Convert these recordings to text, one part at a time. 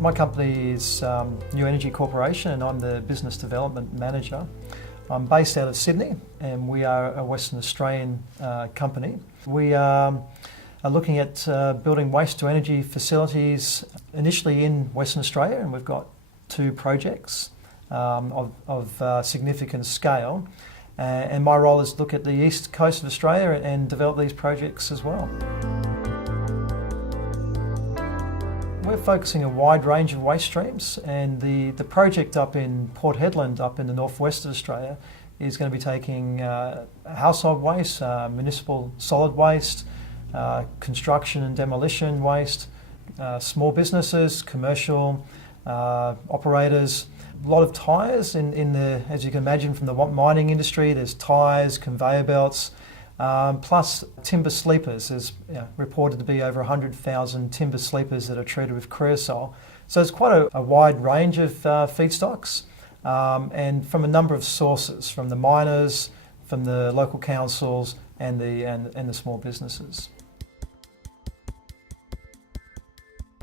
My company is New Energy Corporation and I'm the Business Development Manager. I'm based out of Sydney and we are a Western Australian company. We are looking at building waste-to-energy facilities initially in Western Australia, and we've got 2 projects of significant scale. And my role is to look at the east coast of Australia and develop these projects as well. We're focusing a wide range of waste streams, and the project up in Port Hedland, up in the northwest of Australia, is going to be taking household waste, municipal solid waste, construction and demolition waste, small businesses, commercial operators. A lot of tyres in the, as you can imagine from the mining industry, there's tyres, conveyor belts, plus timber sleepers. There's reported to be over 100,000 timber sleepers that are treated with creosote. So it's quite a wide range of feedstocks, and from a number of sources, from the miners, from the local councils and the small businesses.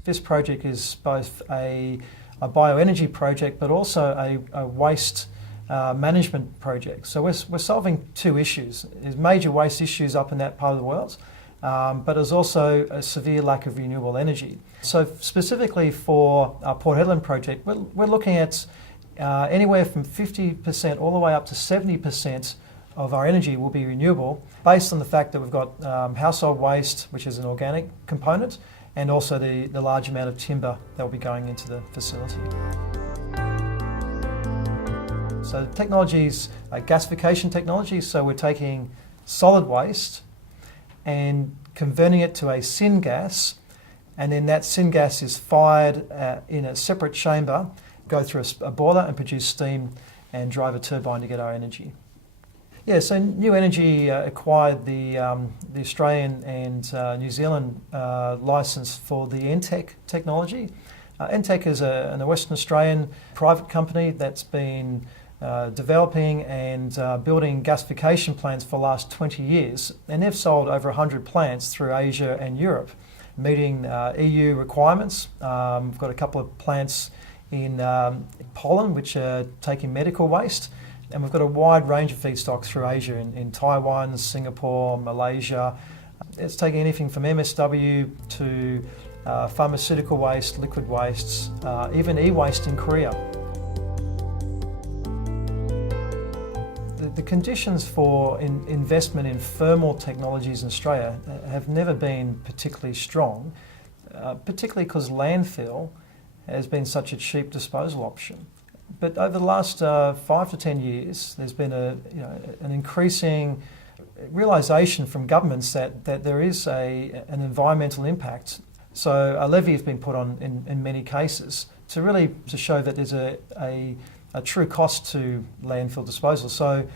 This project is both a bioenergy project, but also a waste management project. So we're solving 2 issues. There's major waste issues up in that part of the world, but there's also a severe lack of renewable energy. So specifically for our Port Hedland project, we're looking at anywhere from 50% all the way up to 70% of our energy will be renewable, based on the fact that we've got household waste, which is an organic component, and also the large amount of timber that will be going into the facility. So the technologies are gasification technology, so we're taking solid waste and converting it to a syngas, and then that syngas is fired in a separate chamber, go through a boiler and produce steam and drive a turbine to get our energy. Yeah, so New Energy acquired the Australian and New Zealand licence for the NTEC technology. NTEC is a Western Australian private company that's been developing and building gasification plants for the last 20 years. And they've sold over 100 plants through Asia and Europe, meeting EU requirements. We've got a couple of plants in Poland, which are taking medical waste. And we've got a wide range of feedstocks through Asia, in Taiwan, Singapore, Malaysia. It's taking anything from MSW to pharmaceutical waste, liquid wastes, even e-waste in Korea. The conditions for investment in thermal technologies in Australia have never been particularly strong, particularly because landfill has been such a cheap disposal option. But over the last 5 to 10 years, there's been an increasing realisation from governments that there is an environmental impact. So a levy has been put on in many cases to show that there's a true cost to landfill disposal. So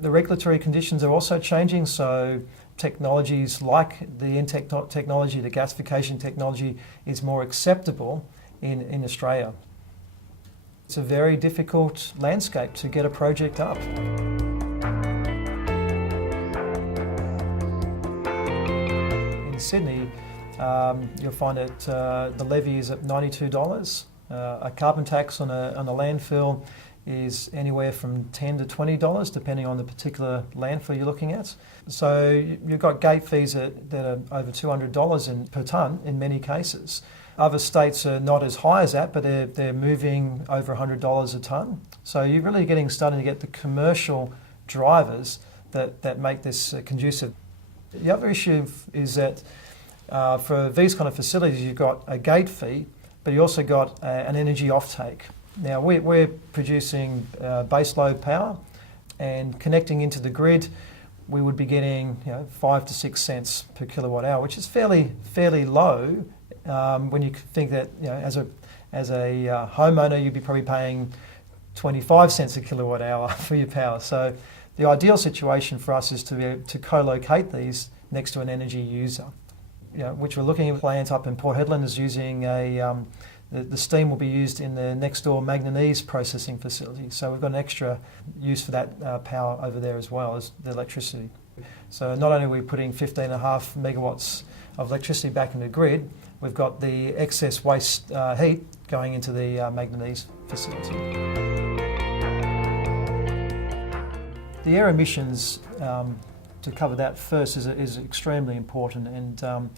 the regulatory conditions are also changing. So technologies like the NTEC technology, the gasification technology, is more acceptable in Australia. It's a very difficult landscape to get a project up. In Sydney, you'll find that the levy is at $92. A carbon tax on a landfill is anywhere from $10 to $20, depending on the particular landfill you're looking at. So you've got gate fees that are over $200 per tonne in many cases. Other states are not as high as that, but they're moving over $100 a tonne. So you're really starting to get the commercial drivers that make this conducive. The other issue is that for these kind of facilities, you've got a gate fee, but you also got an energy offtake. Now we're producing baseload power, and connecting into the grid, we would be getting 5 to 6 cents per kilowatt hour, which is fairly low. When you think that as a homeowner, you'd be probably paying 25 cents a kilowatt hour for your power. So the ideal situation for us is to co-locate these next to an energy user, which we're looking at. A plant up in Port Hedland is using the steam will be used in the next door manganese processing facility. So we've got an extra use for that power over there as well as the electricity. So not only are we putting 15.5 megawatts of electricity back in the grid, we've got the excess waste heat going into the manganese facility. The air emissions, to cover that first, is extremely important, and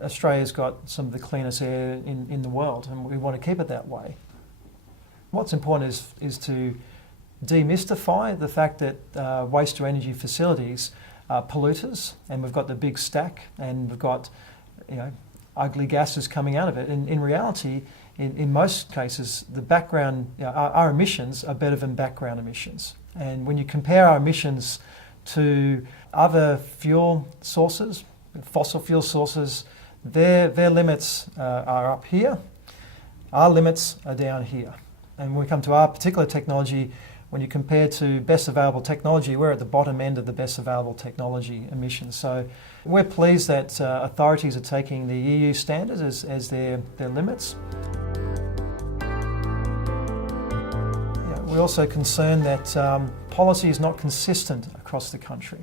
Australia's got some of the cleanest air in the world, and we want to keep it that way. What's important is to demystify the fact that waste to energy facilities are polluters, and we've got the big stack, and we've got ugly gases coming out of it. And in reality, in most cases, the background, our emissions are better than background emissions. And when you compare our emissions to other fuel sources, fossil fuel sources, their limits are up here. Our limits are down here. And when we come to our particular technology, when you compare to best available technology, we're at the bottom end of the best available technology emissions. So we're pleased that authorities are taking the EU standards as their limits. We're also concerned that policy is not consistent across the country.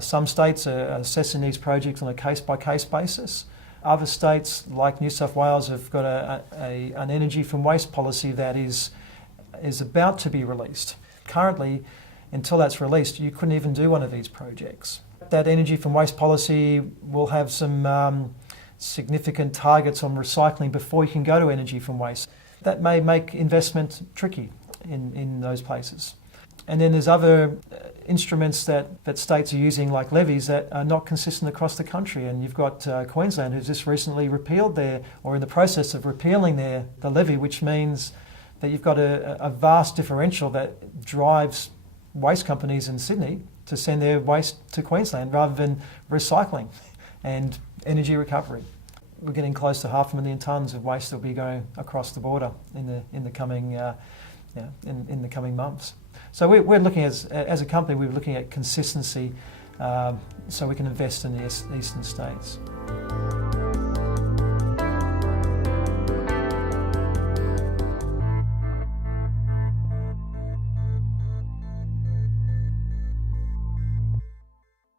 Some states are assessing these projects on a case-by-case basis. Other states, like New South Wales, have got an energy from waste policy that is about to be released. Currently, until that's released, you couldn't even do one of these projects. That energy from waste policy will have some significant targets on recycling before you can go to energy from waste. That may make investment tricky in those places. And then there's other instruments that states are using, like levies, that are not consistent across the country. And you've got Queensland, who's just recently repealed or in the process of repealing the levy, which means that you've got a vast differential that drives waste companies in Sydney to send their waste to Queensland rather than recycling and energy recovery. We're getting close to 500,000 tonnes of waste that will be going across the border in the coming months. So we're looking as a company, we're looking at consistency so we can invest in the eastern states.